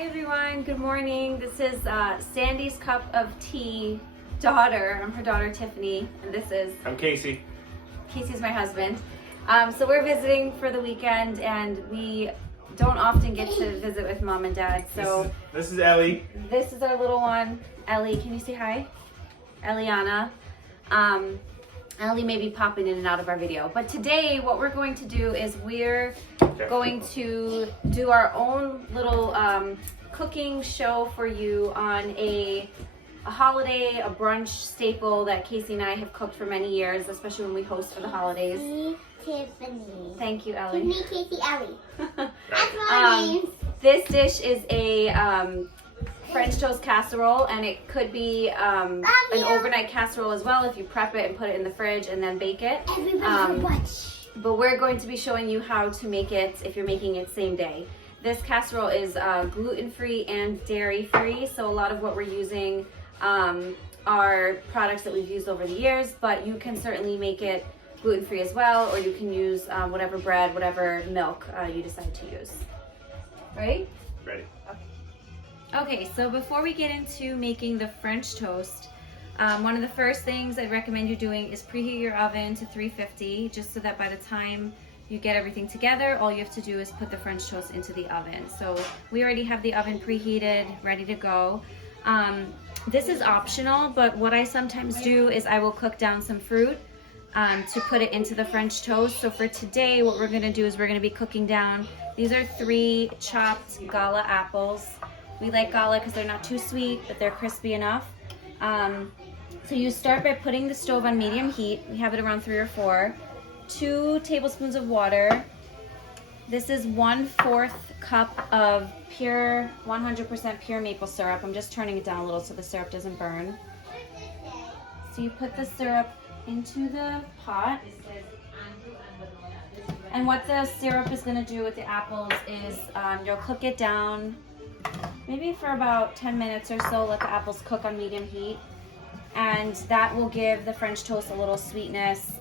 Hi everyone, good morning. This is Sandy's cup of tea daughter. I'm her daughter Tiffany, and this is... I'm Casey. Casey's my husband. So we're visiting for the weekend, and we don't often get to visit with mom and dad. So this is Ellie. This is our little one, Ellie. Can you say hi? Eliana. Ellie may be popping in and out of our video. But today what we're going to do is we're going to do our own little cooking show for you on a holiday, a brunch staple that Casey and I have cooked for many years, especially when we host for the holidays. Tiffany. Thank you, Ellie. Me, Casey, Ellie. That's my name. This dish is a French toast casserole, and it could be an overnight casserole as well if you prep it and put it in the fridge and then bake it. Everybody watch. But we're going to be showing you how to make it if you're making it same day. This casserole is gluten-free and dairy-free, so a lot of what we're using are products that we've used over the years, but you can certainly make it gluten-free as well, or you can use whatever bread, whatever milk you decide to use. Ready? Ready. Okay, so before we get into making the French toast, one of the first things I'd recommend you doing is preheat your oven to 350, just so that by the time you get everything together, all you have to do is put the French toast into the oven. So we already have the oven preheated, ready to go. This is optional, but what I sometimes do is I will cook down some fruit to put it into the French toast. So for today, what we're gonna do is we're gonna be cooking down, these are 3 chopped gala apples. We like gala because they're not too sweet, but they're crispy enough. So you start by putting the stove on medium heat. We have it around 3 or 4. 2 tablespoons of water. This is 1/4 cup of pure, 100% pure maple syrup. I'm just turning it down a little so the syrup doesn't burn. So you put the syrup into the pot. And what the syrup is going to do with the apples is you'll cook it down maybe for about 10 minutes or so. Let the apples cook on medium heat, and that will give the French toast a little sweetness,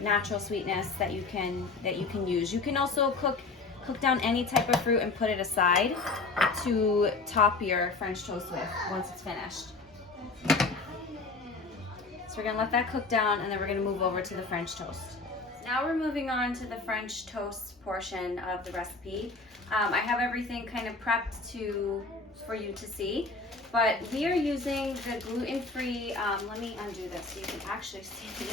natural sweetness that you can use. You can also cook down any type of fruit and put it aside to top your French toast with once it's finished. So we're gonna let that cook down, and then we're gonna move over to the French toast. Now we're moving on to the French toast portion of the recipe. I have everything kind of prepped for you to see, but we are using the gluten-free, let me undo this so you can actually see.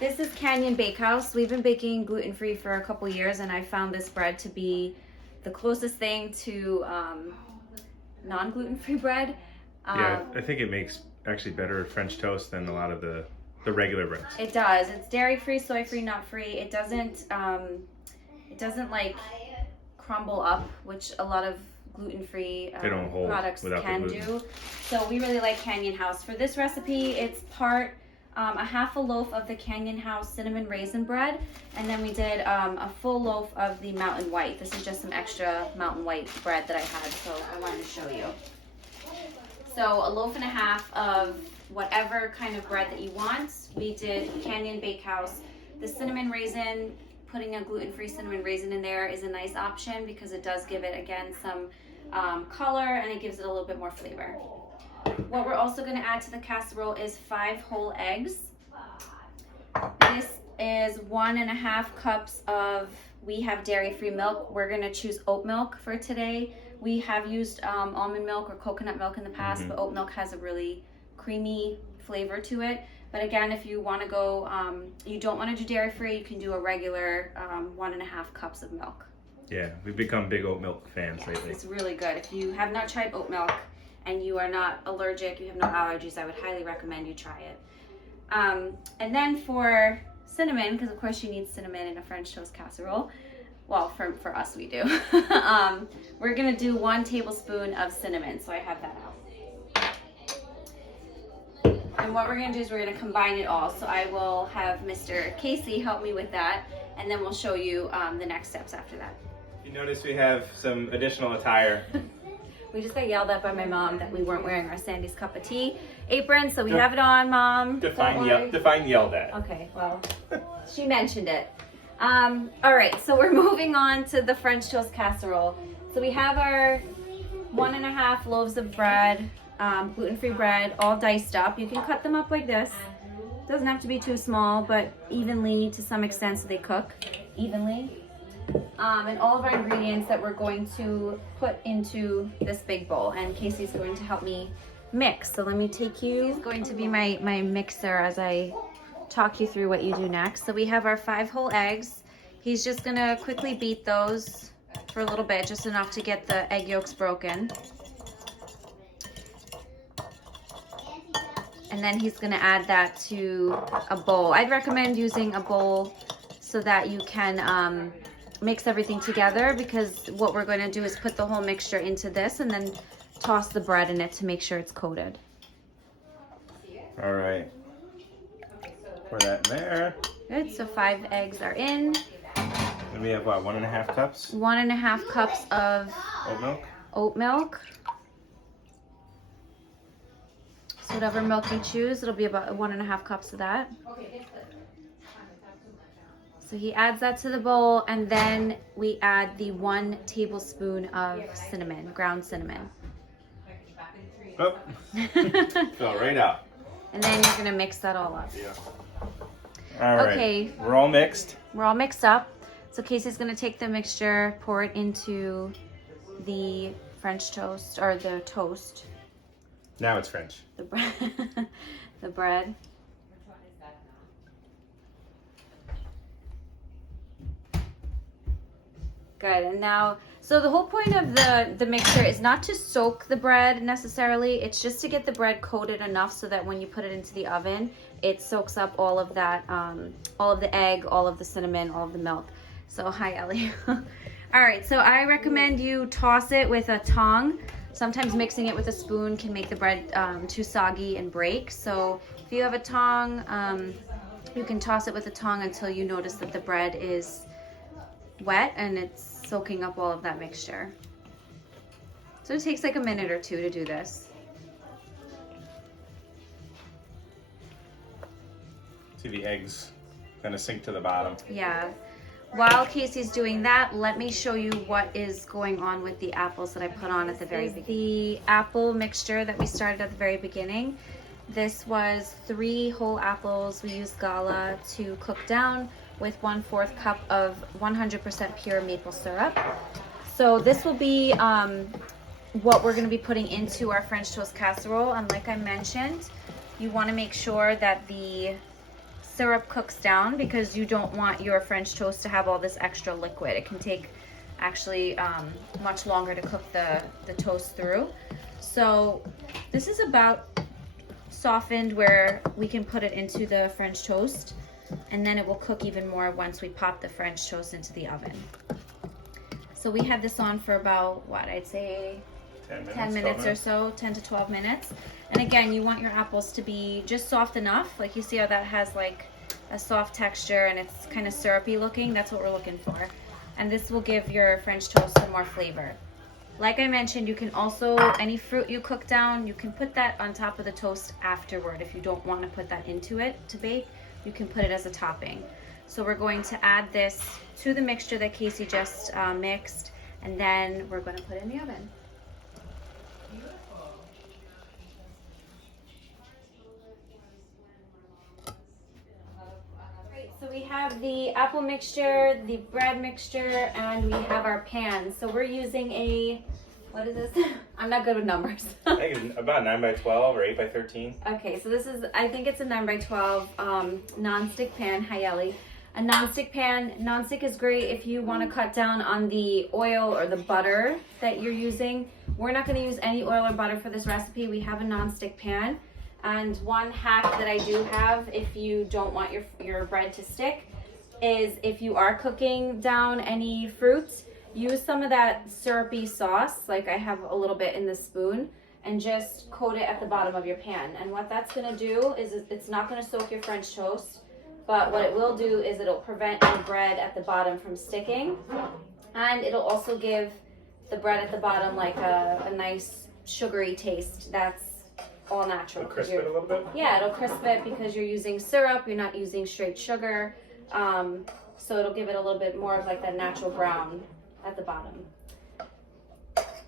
This is Canyon Bakehouse. We've been baking gluten-free for a couple years, and I found this bread to be the closest thing to non-gluten-free bread. Yeah, I think it makes actually better French toast than a lot of the regular breads. It does. It's dairy-free, soy-free, nut-free. It doesn't like crumble up, which a lot of gluten-free products can do. So we really like Canyon House. For this recipe, it's part a half a loaf of the Canyon House cinnamon raisin bread, and then we did a full loaf of the Mountain White. This is just some extra Mountain White bread that I had, so I wanted to show you. So a loaf and a half of whatever kind of bread that you want. We did Canyon Bakehouse. The cinnamon raisin, putting a gluten-free cinnamon raisin in there is a nice option because it does give it, again, some color, and it gives it a little bit more flavor. What we're also going to add to the casserole is 5 whole eggs. This is 1.5 cups of, we have dairy-free milk. We're going to choose oat milk for today. We have used almond milk or coconut milk in the past, but oat milk has a really creamy flavor to it. But again, if you want to go, you don't want to do dairy-free, you can do a regular 1.5 cups of milk. Yeah, we've become big oat milk fans lately. It's really good. If you have not tried oat milk and you are not allergic, you have no allergies, I would highly recommend you try it. And then for cinnamon, because of course you need cinnamon in a French toast casserole. Well, for us we do. We're going to do 1 tablespoon of cinnamon, so I have that out. And what we're going to do is we're going to combine it all. So I will have Mr. Casey help me with that, and then we'll show you the next steps after that. You notice we have some additional attire. We just got yelled at by my mom that we weren't wearing our Sandy's cup of tea apron, so we have it on, Mom. Define yelled at. Okay, well, she mentioned it. All right, so we're moving on to the French toast casserole. So we have our 1.5 loaves of bread, gluten-free bread, all diced up. You can cut them up like this. Doesn't have to be too small, but evenly to some extent so they cook evenly. And all of our ingredients that we're going to put into this big bowl. And Casey's going to help me mix. So let me take you. He's going to be my mixer as I talk you through what you do next. So we have our 5 whole eggs. He's just gonna quickly beat those for a little bit, just enough to get the egg yolks broken. And then he's gonna add that to a bowl. I'd recommend using a bowl so that you can mix everything together, because what we're going to do is put the whole mixture into this and then toss the bread in it to make sure it's coated. All right. Pour that in there. Good, so 5 eggs are in. And we have what, 1.5 cups? 1.5 cups of Oat milk. Oat milk. So whatever milk you choose, it'll be about 1.5 cups of that. So he adds that to the bowl, and then we add the 1 tablespoon of cinnamon, ground cinnamon. Oh, fell right out. And then you're gonna mix that all up. Yeah. All right. Okay. We're all mixed. We're all mixed up. So Casey's gonna take the mixture, pour it into the French toast, or the toast. Now it's French. The bread. The bread. Good, and now, so the whole point of the mixture is not to soak the bread necessarily, it's just to get the bread coated enough so that when you put it into the oven, it soaks up all of that, all of the egg, all of the cinnamon, all of the milk. So, hi Ellie. All right, so I recommend you toss it with a tong. Sometimes mixing it with a spoon can make the bread too soggy and break. So if you have a tong, you can toss it with a tong until you notice that the bread is wet and it's soaking up all of that mixture. So it takes like a minute or 2 to do this. See the eggs kind of sink to the bottom. Yeah. While Casey's doing that, let me show you what is going on with the apples that I put on at the very beginning. The apple mixture that we started at the very beginning. This was 3 whole apples. We used gala to cook down with 1/4 cup of 100% pure maple syrup. So this will be what we're going to be putting into our French toast casserole. And like I mentioned, you want to make sure that the syrup cooks down, because you don't want your French toast to have all this extra liquid. It can take actually much longer to cook the toast through. So this is about softened where we can put it into the French toast, and then it will cook even more once we pop the French toast into the oven. So we had this on for about, what, I'd say 10 minutes or so, 10 to 12 minutes. And again, you want your apples to be just soft enough. Like you see how that has like a soft texture and it's kind of syrupy looking. That's what we're looking for. And this will give your French toast some more flavor. Like I mentioned, you can also, any fruit you cook down, you can put that on top of the toast afterward. If you don't want to put that into it to bake, you can put it as a topping. So we're going to add this to the mixture that Casey just mixed, and then we're going to put it in the oven. So we have the apple mixture, the bread mixture, and we have our pan. So we're using a, what is this? I'm not good with numbers. I think it's about 9 by 12 or 8 by 13. Okay, so this is, I think it's a 9 by 12 non-stick pan. Hi Ellie. A non-stick pan. Non-stick is great if you want to cut down on the oil or the butter that you're using. We're not going to use any oil or butter for this recipe. We have a non-stick pan. And one hack that I do have, if you don't want your bread to stick, is if you are cooking down any fruits, use some of that syrupy sauce, like I have a little bit in the spoon, and just coat it at the bottom of your pan. And what that's going to do is it's not going to soak your French toast, but what it will do is it'll prevent the bread at the bottom from sticking, and it'll also give the bread at the bottom like a nice sugary taste that's all natural. It'll crisp it a little bit? Yeah, it'll crisp it because you're using syrup, you're not using straight sugar, so it'll give it a little bit more of like that natural brown at the bottom.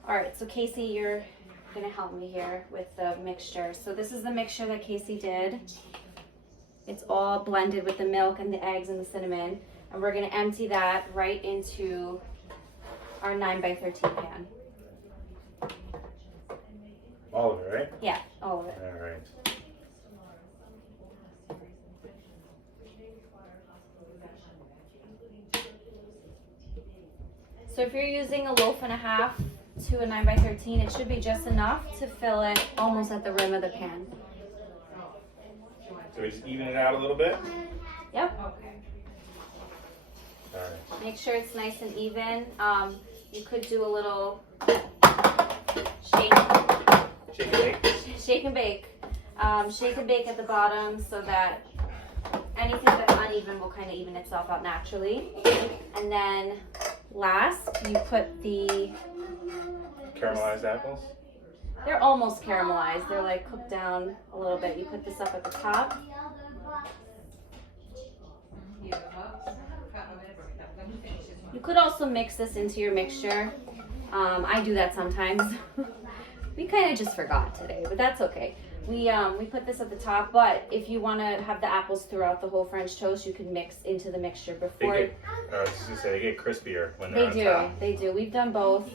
All right, so Casey, you're gonna help me here with the mixture. So this is the mixture that Casey did. It's all blended with the milk and the eggs and the cinnamon. And we're gonna empty that right into our 9x13 pan. All of it, right? Yeah, all of it. All right. So if you're using a loaf and a half to a 9x13, it should be just enough to fill it almost at the rim of the pan. So we just even it out a little bit? Yep. All right. Make sure it's nice and even. You could do a little shake Shake and bake? shake and bake. Shake and bake at the bottom so that anything that's uneven will kind of even itself out naturally. And then last, you put the... Caramelized apples? They're almost caramelized. They're like cooked down a little bit. You put this up at the top. You could also mix this into your mixture. I do that sometimes. We kind of just forgot today, but that's okay. We put this at the top, but if you want to have the apples throughout the whole French toast, you can mix into the mixture before. I was just gonna say, they get crispier when they're on top. They do. We've done both.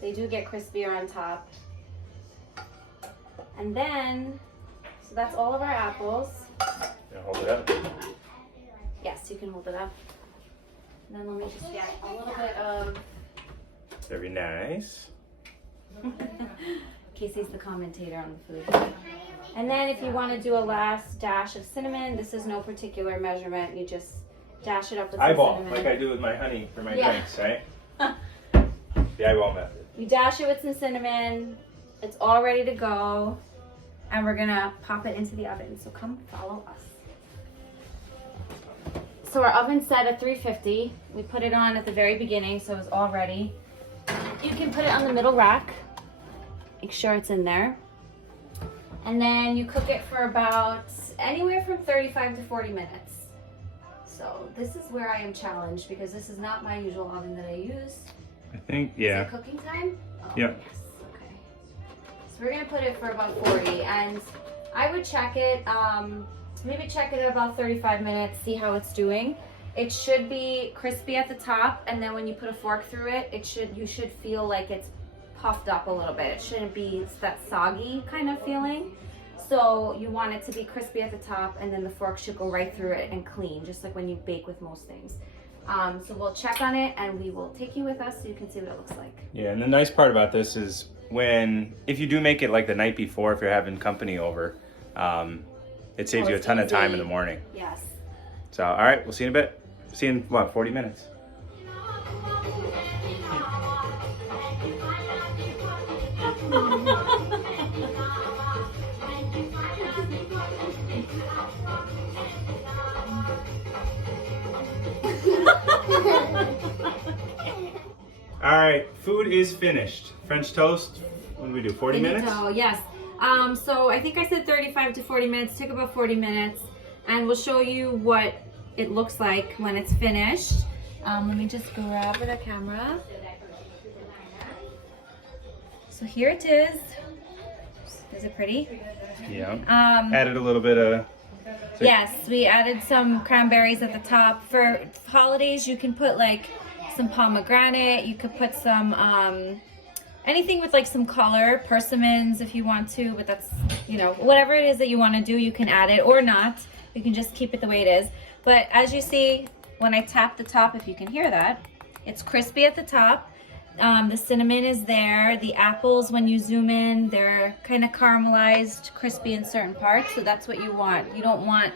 They do get crispier on top. And then, so that's all of our apples. Yeah, hold it up. Yes, you can hold it up. And then let me just get a little bit of... Very nice. Casey's the commentator on the food. And then if you want to do a last dash of cinnamon, this is no particular measurement. You just dash it up with Eyeball, some cinnamon. like I do with my honey for my Yeah. drinks, right? The eyeball method. You dash it with some cinnamon. It's all ready to go. And we're going to pop it into the oven. So come follow us. So our oven's set at 350. We put it on at the very beginning so it's all ready. You can put it on the middle rack. Make sure it's in there. And then you cook it for about anywhere from 35 to 40 minutes. So this is where I am challenged because this is not my usual oven that I use. I think, yeah. Is it cooking time? Oh, Yep. Yes, okay. So we're gonna put it for about 40 and I would check it, maybe check it at about 35 minutes, see how it's doing. It should be crispy at the top and then when you put a fork through it, you should feel like it's puffed up a little bit. It shouldn't be that soggy kind of feeling. So you want it to be crispy at the top and then the fork should go right through it and clean, just like when you bake with most things. So we'll check on it and we will take you with us so you can see what it looks like. Yeah, and the nice part about this is if you do make it like the night before, if you're having company over, it saves you a ton of time in the morning. Yes. So, all right, we'll see you in a bit. See you in, what, 40 minutes? All right, food is finished. French toast, what do we do, 40 minutes? Finito, yes. So I think I said 35 to 40 minutes, took about 40 minutes, and we'll show you what it looks like when it's finished. Let me just grab the camera. So here it is. Is it pretty? Yeah. Added a little bit of... Yes, we added some cranberries at the top. For holidays, you can put like some pomegranate. You could put some anything with like some color, persimmons if you want to, but that's, you know, whatever it is that you want to do, you can add it or not. You can just keep it the way it is. But as you see, when I tap the top, if you can hear that, it's crispy at the top. The cinnamon is there. The apples, when you zoom in, they're kind of caramelized, crispy in certain parts. So that's what you want. You don't want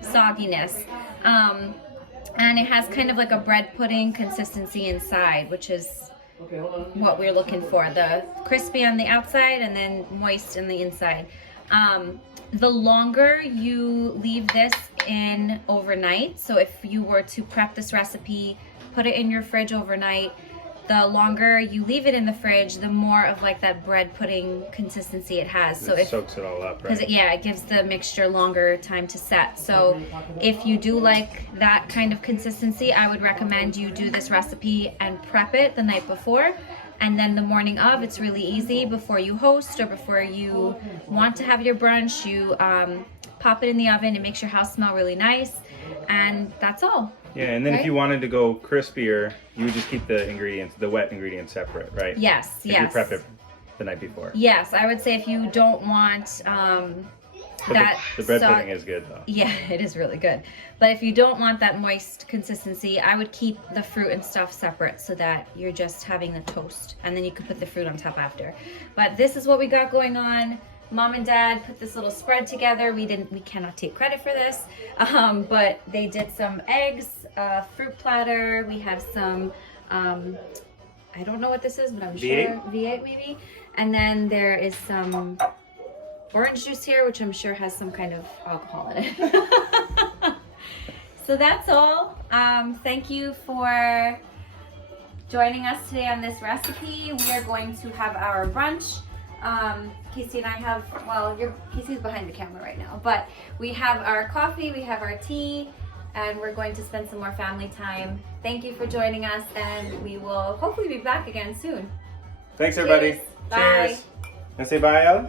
sogginess. And it has kind of like a bread pudding consistency inside, which is what we're looking for. The crispy on the outside and then moist in the inside. The longer you leave this in overnight, so if you were to prep this recipe, put it in your fridge overnight, the longer you leave it in the fridge, the more of like that bread pudding consistency it has. So it soaks it all up, right? Because it gives the mixture longer time to set. So if you do like that kind of consistency, I would recommend you do this recipe and prep it the night before. And then the morning of, it's really easy. Before you host or before you want to have your brunch, you pop it in the oven. It makes your house smell really nice. And that's all. Yeah, and then if you wanted to go crispier, you would just keep the ingredients, the wet ingredients separate, right? Yes, if you prep it the night before. Yes, I would say if you don't want the bread pudding is good though. Yeah, it is really good. But if you don't want that moist consistency, I would keep the fruit and stuff separate so that you're just having the toast. And then you can put the fruit on top after. But this is what we got going on. Mom and Dad put this little spread together. We cannot take credit for this, but they did some eggs, fruit platter. We have some, I don't know what this is, but I'm sure V8 maybe. And then there is some orange juice here, which I'm sure has some kind of alcohol in it. So that's all. Thank you for joining us today on this recipe. We are going to have our brunch. Casey and I have, well, Casey's behind the camera right now, but we have our coffee, we have our tea, and we're going to spend some more family time. Thank you for joining us, and we will hopefully be back again soon. Thanks, everybody. Cheers. Bye. Cheers. And say bye, Ellen.